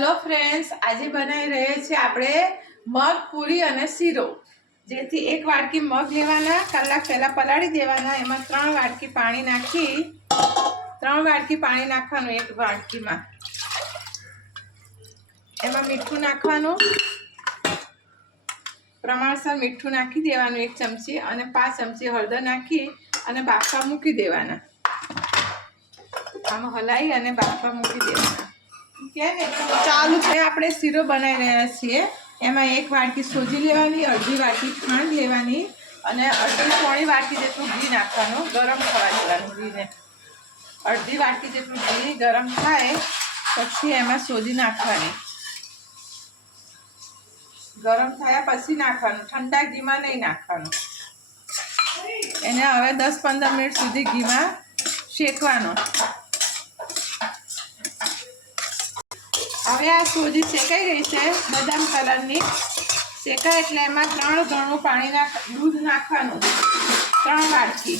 Hello friends, आज बनाई रहे छे आपणे मग पूरी अने सीरो। जेथी एक वाटकी मग लेवाना, कलाक पहला पलाળી देवाना, एमां 3 वाटकी पाणी नाखी 3 वाटकी पाणी नाखवानुं एक वाटकीमां। एमां मीठुं नाखवानुं, प्रमाणसर मीठुं नाखी देवानुं 1 चमची अने 5 चमची हळદર नाखी अने बाफा मूकी देवाना। आम हलाई अने बाफा मूकी देवाना। चालू थे आपणे सीरो बनावी रह्या छीए। एमां 1 वाटकी सोजी लेवानी, अर्धी वाटकी खांड लेवानी अने अर्धी पोणी वाटकी जेटલું ઘી નાખવાનું, गरम થવા દેવાનું ઘીને। अर्धी वाटकी જેટલું ઘી गरम થાય પછી એમાં સોજી નાખવાની। गरम થયા પછી નાખવાનું, ઠંડા ઘીમાં નહીં નાખવાનું। એને હવે 10-15 મિનિટ સુધી ઘીમાં શેકવાનો। હવે આ સોજી શેકાઈ ગઈ છે, બદામ કલરની શેકાય એટલે એમાં 3 ગણું પાણીના દૂધ નાખવાનું, 3 વાટકી।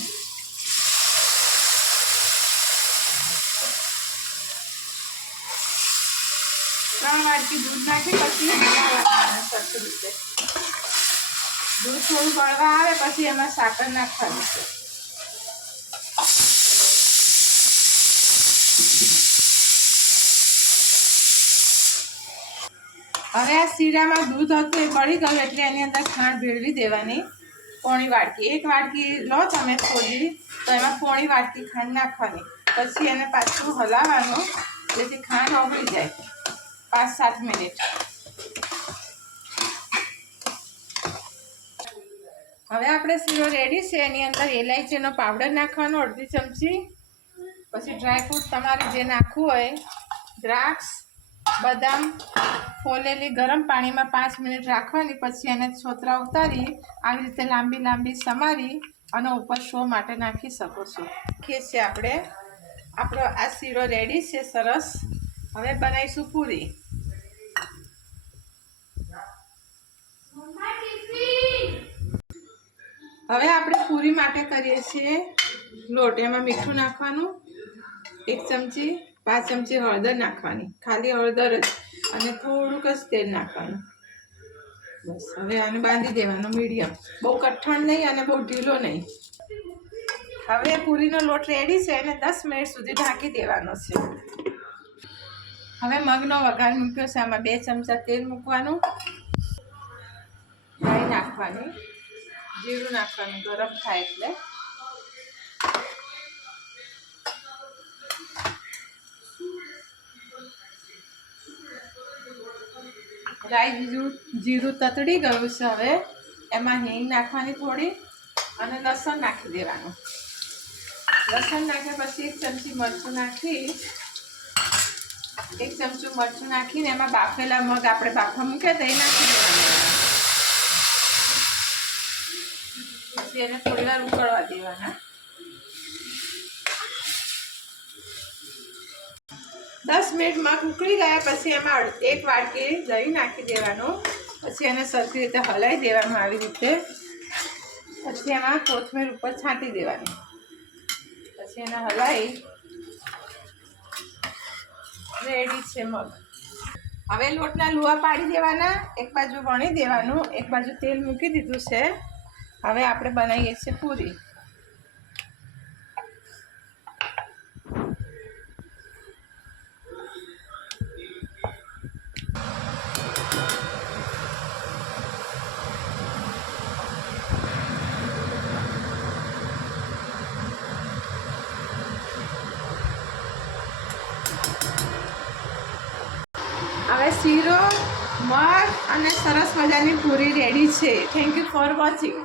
दूध नाखी पछी हलावવાનું સરખી રીતે। दूध થોડું બળવા આવે પછી એમાં સાકર નાખવાની છે। હવે આ શીરામાં दूध હતું એ બળી ગયું એટલે એની અંદર ખાંડ ભેળવી દેવાની, પોણી વાટકી। 1 વાટકી લો તમે સોજી તો એમાં પોણી વાટકી ખાંડ નાખવાની, પછી એને પાછું હલાવવાનું જેથી ખાંડ ઓગળી જાય 5-7 મિનિટ। હવે આપણે શીરો રેડી છે। એની અંદર એલાયચીનો પાવડર નાખવાનો અડધી ચમચી, પછી ડ્રાયફ્રૂટ તમારે જે નાખવું હોય, દ્રાક્ષ, બદામ ફોલેલી ગરમ પાણીમાં 5 મિનિટ રાખવાની, પછી એને છોતરા ઉતારી આવી રીતે લાંબી લાંબી સમારી અને ઉપર શો માટે નાખી શકો છો। નાખીએ છીએ આપણે આપણો આ શીરો રેડી છે સરસ। હવે બનાવીશું પૂરી। હવે આપણે પૂરી માટે કરીએ છીએ લોટ। એમાં મીઠું નાખવાનું 1 ચમચી, 5 ચમચી હળદર નાખવાની, ખાલી હળદર જ, અને થોડુંક જ તેલ નાખવાનું। બસ હવે આને બાંધી દેવાનો મીડિયમ, બહુ કઠણ નહીં અને બહુ ઢીલો નહીં। હવે પૂરીનો લોટ રેડી છે, એને 10 મિનિટ સુધી ઢાંકી દેવાનો છે। હવે મગનો વઘાર મૂક્યો છે, આમાં 2 ચમચા તેલ મૂકવાનું, રાઈ નાખવાની, જીરું નાખવાનું ગરમ થાય એટલે, રાઈ જીરું તતડી ગયું છે। હવે એમાં હિંગ નાખવાની થોડી અને લસણ નાખી દેવાનું। લસણ નાખ્યા પછી 1 ચમચી મરચું નાખી 1 ચમચું મરચું નાખીને એમાં બાફેલા મગ આપણે બાફા મૂક્યા તો એ નાખી દેવાના, પછી એને થોડી વાર ઉકળવા દેવાના। 10 મિનિટ મગ ઉકળી ગયા પછી એમાં 1 વાટકી દહીં નાખી દેવાનું, પછી એને સરખી રીતે હલાવી દેવાનું આવી રીતે, પછી એમાં કોથમીર ઉપર છાંટી દેવાની, પછી એને હલાવી રેડી છે મગ। હવે લોટના લુવા પાડી દેવાના, એક બાજુ વણી દેવાનું, એક બાજુ તેલ મૂકી દીધું છે। હવે આપણે બનાવીએ છીએ પૂરી। હવે શીરો, મગ અને સરસ મજાની પૂરી રેડી છે। Thank you for watching.